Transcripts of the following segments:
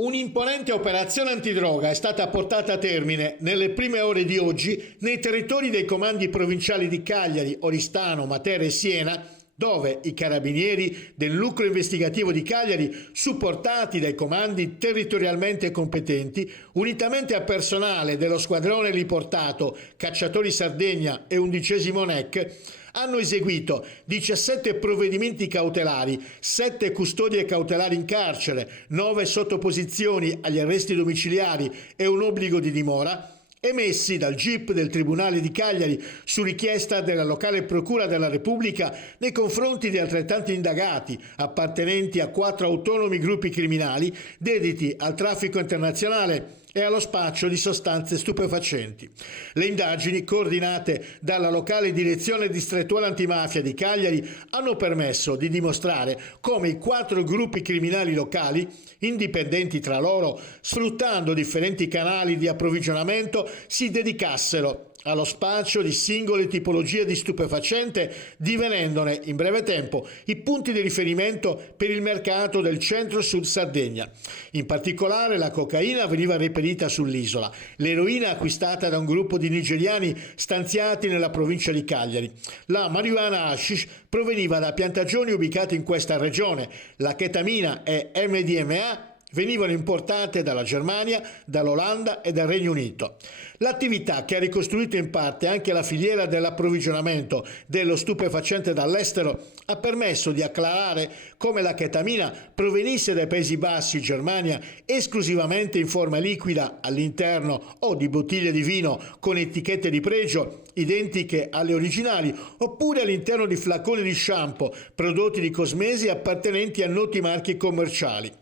Un'imponente operazione antidroga è stata portata a termine nelle prime ore di oggi nei territori dei comandi provinciali di Cagliari, Oristano, Matera e Siena, dove i carabinieri del nucleo investigativo di Cagliari, supportati dai comandi territorialmente competenti, unitamente a personale dello squadrone riportato Cacciatori Sardegna e 11° NEC, hanno eseguito 17 provvedimenti cautelari, 7 custodie cautelari in carcere, 9 sottoposizioni agli arresti domiciliari e un obbligo di dimora, emessi dal GIP del Tribunale di Cagliari su richiesta della locale Procura della Repubblica nei confronti di altrettanti indagati appartenenti a 4 autonomi gruppi criminali dediti al traffico internazionale e allo spaccio di sostanze stupefacenti. Le indagini, coordinate dalla locale direzione distrettuale antimafia di Cagliari, hanno permesso di dimostrare come i 4 gruppi criminali locali, indipendenti tra loro, sfruttando differenti canali di approvvigionamento, si dedicassero allo spaccio di singole tipologie di stupefacente, divenendone in breve tempo i punti di riferimento per il mercato del centro-sud Sardegna. In particolare la cocaina veniva reperita sull'isola, l'eroina acquistata da un gruppo di nigeriani stanziati nella provincia di Cagliari. La marijuana hashish proveniva da piantagioni ubicate in questa regione, la chetamina e MDMA venivano importate dalla Germania, dall'Olanda e dal Regno Unito. L'attività, che ha ricostruito in parte anche la filiera dell'approvvigionamento dello stupefacente dall'estero, ha permesso di acclarare come la chetamina provenisse dai Paesi Bassi, Germania, esclusivamente in forma liquida all'interno o di bottiglie di vino con etichette di pregio identiche alle originali, oppure all'interno di flaconi di shampoo, prodotti di cosmesi appartenenti a noti marchi commerciali.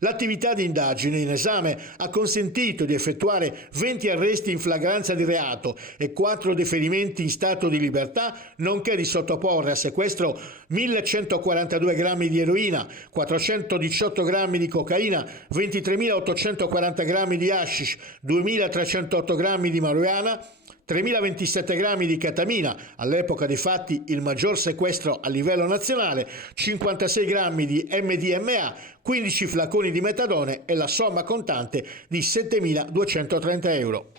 L'attività di indagine in esame ha consentito di effettuare 20 arresti in flagranza di reato e 4 deferimenti in stato di libertà, nonché di sottoporre a sequestro 1142 grammi di eroina, 418 grammi di cocaina, 23.840 grammi di hashish, 2.308 grammi di marijuana, 3.027 grammi di ketamina, all'epoca dei fatti il maggior sequestro a livello nazionale, 56 grammi di MDMA, 15 flaconi di metadone e la somma contante di 7.230 euro.